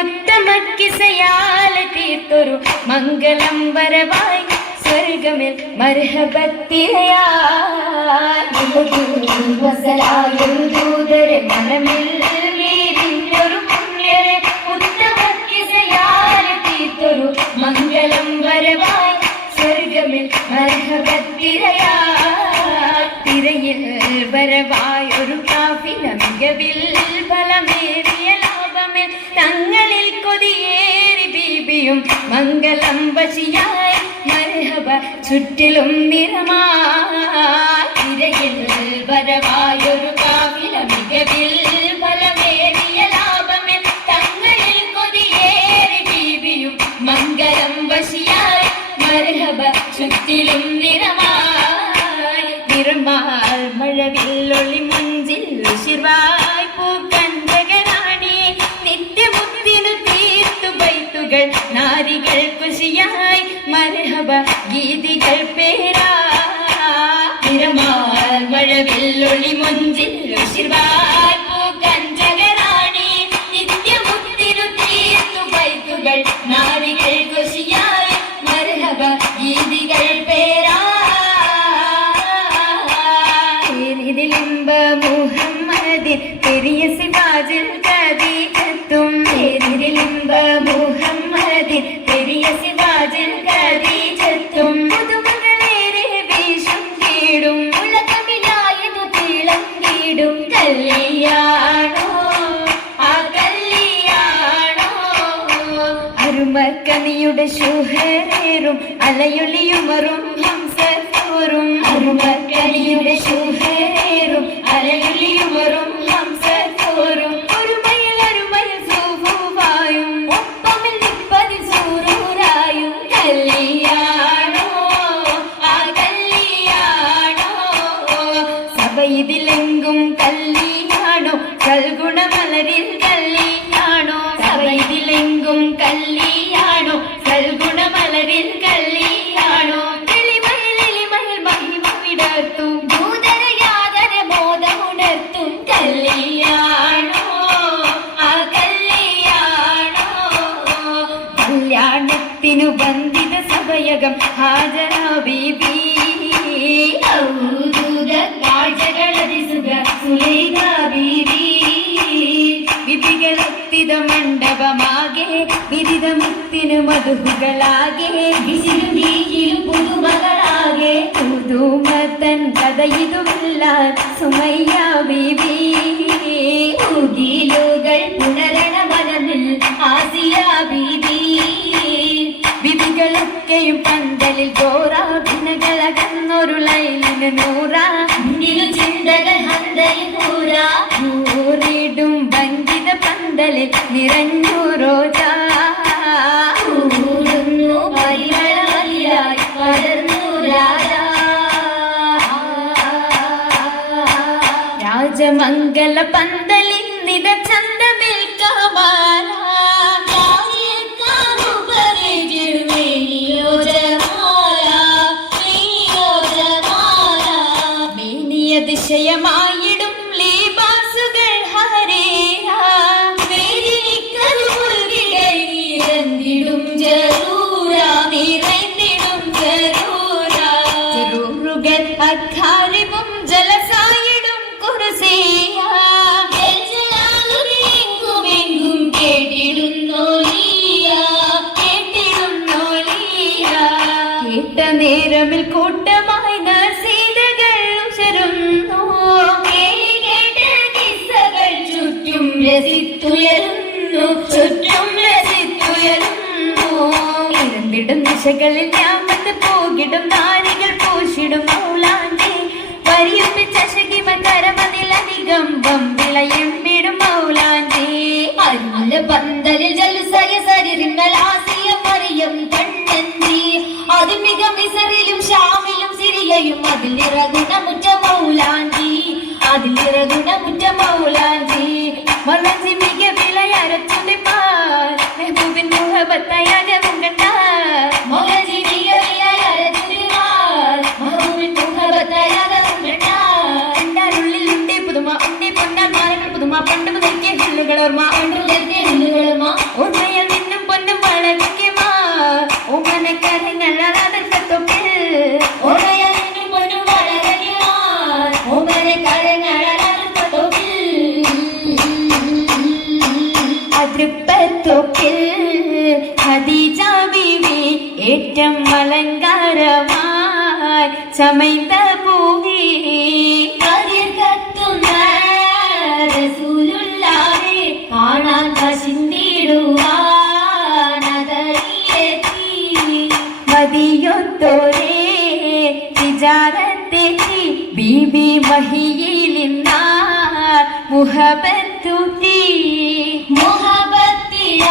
ഉത്തമക്കിസയാൽ തീർത്തൊരു മംഗളം വരവായി സ്വർഗമിൽ മർഹബത്തിരയായൊരു ദൂതരെ മനമിൽ വീരിഞ്ഞൊരു പുണ്യരെ ഉത്തമക്കിസയാൽ തീർത്തൊരു മംഗളം വരവായി സ്വർഗമിൽ മർഹബത്തിരയിൽ വരവായൊരു കാഫില മികവിൽ ഫലമേറിയ ലാഭമിൽ തങ്ങളിൽ കൊതിയേറി ബീബിയും മംഗളം വശിയായി മർഹബ ചുറ്റിലും നിറമാതിരയിൽ വരവായൊരു കാഫില മികവിൽ ഫലമേറിയ ലാഭമിൽ തങ്ങളിൽ കൊതിയേറി ബീബിയും മംഗളം വശിയായി മർഹബ ചുറ്റിലും നിറമായി നിറമാൽ മഴവില്ലൊളി മുഞ്ചിൽ ശിർവായി പൂക്കഞ്ചകരാണി നിത്യമുത്തിനു തീർത്തു ബൈത്തുകൾ നാരികൾ കുശിയായി മർഹബ ഗീതികൾ പേരാ നിറമാൽ മഴവില്ലൊളി മുഞ്ചിൽ ശിർവായി പൂക്കഞ്ചകരാണി നിത്യമുത്തിനു തീർത്തു ബൈത്തുകൾ നാരികൾ കുശിയായി മർഹബ ഗീതികൾ പേരാ ലിംബ മുഹമ്മദിൻ പെരിയ സിവാജിൽ ഖദീജത്തും ലിംബ മുഹമ്മദിൻ പെരിയ സിവാജിൽ ഖദീജത്തും പുതുമകളേറെ വീശും കീടും ഉലകമിലായതു തിളങ്ങിടും കല്യാണോ ആ കല്യാണോ അരുമക്കനിയുടെ ശുഹരേറും അലയൊലിയുമറും ഹംസത്തോറും അരുമക്കനിയുടെ ശുഹരേറും അലയൊലിയുമറും ഹംസത്തോറും ഒരുമയിൽ സൂഫുവായും ഒപ്പമിൽ നിപ്പതിൽ സൂറൂരായും കല്യാണോ ആ കല്യാണോ സഭയിതിലെങ്കും കല്യാണോ സൽഗുണമലരിൽ കല്യാണോ സഭയിതിലെങ്കും കല്യാണോ സൽഗുണമലരിൽ കല്യാണോ കല്യാണത്തിനു ബന്ധിത സഭയകം ഹാജര ബീബി വിധികളെത്തിത മണ്ഡപമാകെ വിദിതമുത്തിനു മധുകളാകെ പുതുമകളാകെ പുതുമത്തൻ കഥയിതുമില്ല സുമയ്യ ബീബി ഉകിലുകൾ പുണരണ മനമിൽ ആസിയ ബീബി വിധികളൊക്കെയും പന്തലിൽ തോറ ഭിന്നകളകന്നൊരു ലൈലിന് നൂറ ചിന്തകൾ ൂറിടും ഭംഗിത പന്തലിൽ നിറഞ്ഞു റോജ രാജമംഗല പന്തലിൽ നിത ചന്തമിൽ കമാല അതിശയമായിടും ലീബാസുകൾ ജറൂറുകൾ അഖാരിബും ജലസായിടും കുർസിയ കേട്ട നേരമിൽ കൂട്ടമായി നസീതകൾ ഉശരുന്നു ചുറ്റും രസിത്തുയരുന്നു ഇരണ്ടിടും ദിശകളിൽ ഞാമത്ത് പോകിടും നാരികൾ പൂശിടും മൗലാഞ്ചി വരിയുണ്ട് ചശകിമ കരമതിലധികം വമ്പിളയും വിടും മൗലാഞ്ചി അരുമല പന്തലിൽ ജലുസയ സരിറിമലാസിയ മറിയം കണ്ണഞ്ചി അതിമിക മിസറിലും ഷാമിലും സിറിയയും അതിലിറഗുണമുറ്റ മൗലാഞ്ചി അതിലിറഗുണമുറ്റ മൗലാഞ്ചി മലഞ്ചി മിക വിളയരച്ചുണ്ടിപ്പാൽ മെഹബൂബിൻ മുഹബത്തയാകവും കണ്ട മൗലാഞ്ചി മിക വിളയരച്ചുണ്ടിപ്പാൽ മെഹബൂബിൻ മുഹബത്തയാകവും കണ്ട കണ്ടാലുള്ളിൽ ഉണ്ടേ പുതുമ ഉണ്ടേ പൊന്നാൻ മാലകൾ പുതുമ പണ്ട് മുതൽ പണ്ടെത്തിയ ഹില്ലുകളോർമ്മ ഓർമ്മയിൽ നിന്നും പൊന്നും വളർത്തിക്കുമാ ഓമന കരങ്ങൾ അതിർക്കത്തൊപ്പിൽ ഓർമ്മയിൽ നിന്നും പൊന്നും വളർത്തിക്കുമാ ഓമന കരങ്ങൾ അതിർക്കത്തൊപ്പിൽ അതിർപ്പത്തൊപ്പിൽ ഖദീജ ബീവി ഏറ്റം അലങ്കാരമായി ചമൈന്ത പൂവി റസൂലുള്ളാഹി കാണാൻ കശിന്തിടുവാനതറിയെത്തി മദിയൊത്തോരേ തിജാരത്തെത്തി ബീബി വഹിയിലിന്നാ മുഹബത്തൂത്തി മുഹബത്തിയായി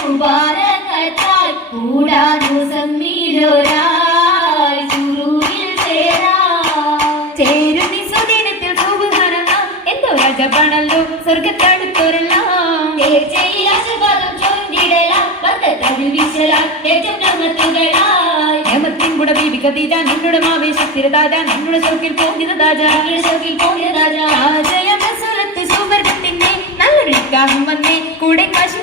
മുബാരകത്തായി കൂടാനു സമ്മീലൊരായി സുറൂരിൽ ചേരുന്നി സുദിനത്തിൽ സുബ്ഹാനല്ലാ എന്തോ രാജപാണല്ലോ സ്വർഗത്തടുത്തോരെല്ലാം ഹേമത്തിൻ കൂടെ ബീബി ഖദീജ നിന്നുടെ ആവേശത്തിര താജ നിന്നുടെ ഷൗക്കിൽ പോകിയ താജ സുവർഗത്തിന്റെ നല്ലൊരു നിക്കാഹും വന്നേ കൂടെ കാശും